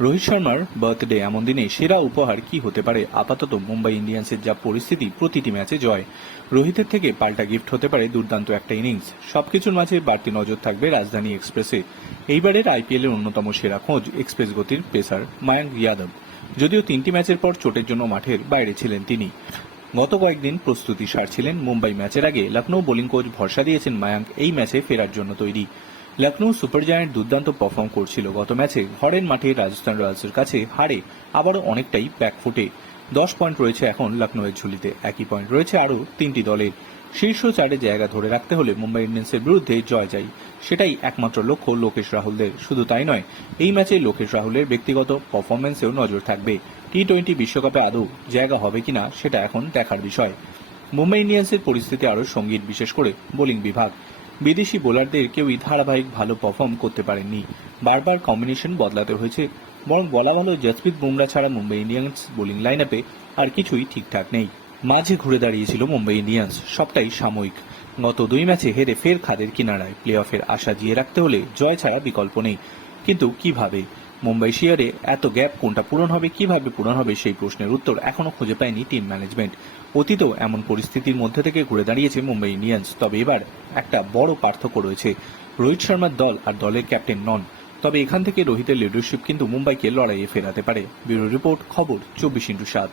রোহিত শর্মার বার্থডে এমন দিনে সেরা উপহার কি হতে পারে? আপাতত মুম্বাই ইন্ডিয়ান্সের যা পরিস্থিতি, প্রতিটি ম্যাচে জয়। রোহিতের থেকে পাল্টা গিফট হতে পারে দুর্দান্ত একটা ইনিংস সবকিছুর মাঝে বাড়তি নজর থাকবে রাজধানী এক্সপ্রেসে এইবারের আইপিএল এর অন্যতম সেরা খোঁজ এক্সপ্রেস গতির পেসার মায়াঙ্ক ইয়াদব যদিও তিনটি ম্যাচের পর চোটের জন্য মাঠের বাইরে ছিলেন তিনি। গত কয়েকদিন প্রস্তুতি সারছিলেন মুম্বাই ম্যাচের আগে। লখনৌ বোলিং কোচ ভরসা দিয়েছেন মায়াঙ্ক এই ম্যাচে ফেরার জন্য তৈরি। লখনৌ সুপার জায়ান্ট দুর্দান্ত পারফর্ম করছিল গত ম্যাচে ঘরের মাঠে রাজস্থান রয়্যালসের কাছে হারে আবারও অনেকটাই ব্যাকফুটে দশ পয়েন্ট রয়েছে এখন লখনৌয়ের ঝুলিতে। একই পয়েন্ট রয়েছে আরও তিনটি দলের শীর্ষ চারে জায়গা ধরে রাখতে হলে মুম্বাই ইন্ডিয়ান্সের বিরুদ্ধে জয় চাই। সেটাই একমাত্র লক্ষ্য লোকেশ রাহুলদের। শুধু তাই নয়, এই ম্যাচে লোকেশ রাহুলের ব্যক্তিগত পারফরমেন্সেও নজর থাকবে। টি টোয়েন্টি বিশ্বকাপে আদৌ জায়গা হবে কিনা সেটা এখন দেখার বিষয়। মুম্বাই ইন্ডিয়ান্সের পরিস্থিতি আরও সংগীত বিশেষ করে বোলিং বিভাগ। বিদেশি বোলারদের কেউই ধারাবাহিক ভালো পারফর্ম করতে পারেননি। বারবার কম্বিনেশন বদলাতে হয়েছে, বরং বলা ভালো জসপ্রীত বুমরা ছাড়া মুম্বাই ইন্ডিয়ান্স বোলিং লাইন আপে আর কিছুই ঠিকঠাক নেই। মাঝে ঘুরে দাঁড়িয়েছিল মুম্বাই ইন্ডিয়ান্স, সবটাই সাময়িক। গত দুই ম্যাচে হেরে ফের খাদের কিনারায় প্লে অফের আশা জিয়ে রাখতে হলে জয় ছাড়া বিকল্প নেই। কিন্তু কীভাবে? মুম্বাই শিয়ারে এত গ্যাপ কোনটা পূরণ হবে, কীভাবে পূরণ হবে সেই প্রশ্নের উত্তর এখনও খুঁজে পায়নি টিম ম্যানেজমেন্ট। অতীতেও এমন পরিস্থিতির মধ্যে থেকে ঘুরে দাঁড়িয়েছে মুম্বাই ইন্ডিয়ান্স, তবে এবার একটা বড় পার্থক্য রয়েছে। রোহিত শর্মার দল আর দলের ক্যাপ্টেন নন, তবে এখান থেকে রোহিতের লিডারশিপ কিন্তু মুম্বাইকে লড়াইয়ে ফেরাতে পারে। ব্যুরো রিপোর্ট, খবর, চব্বিশ ইন্টু সাত।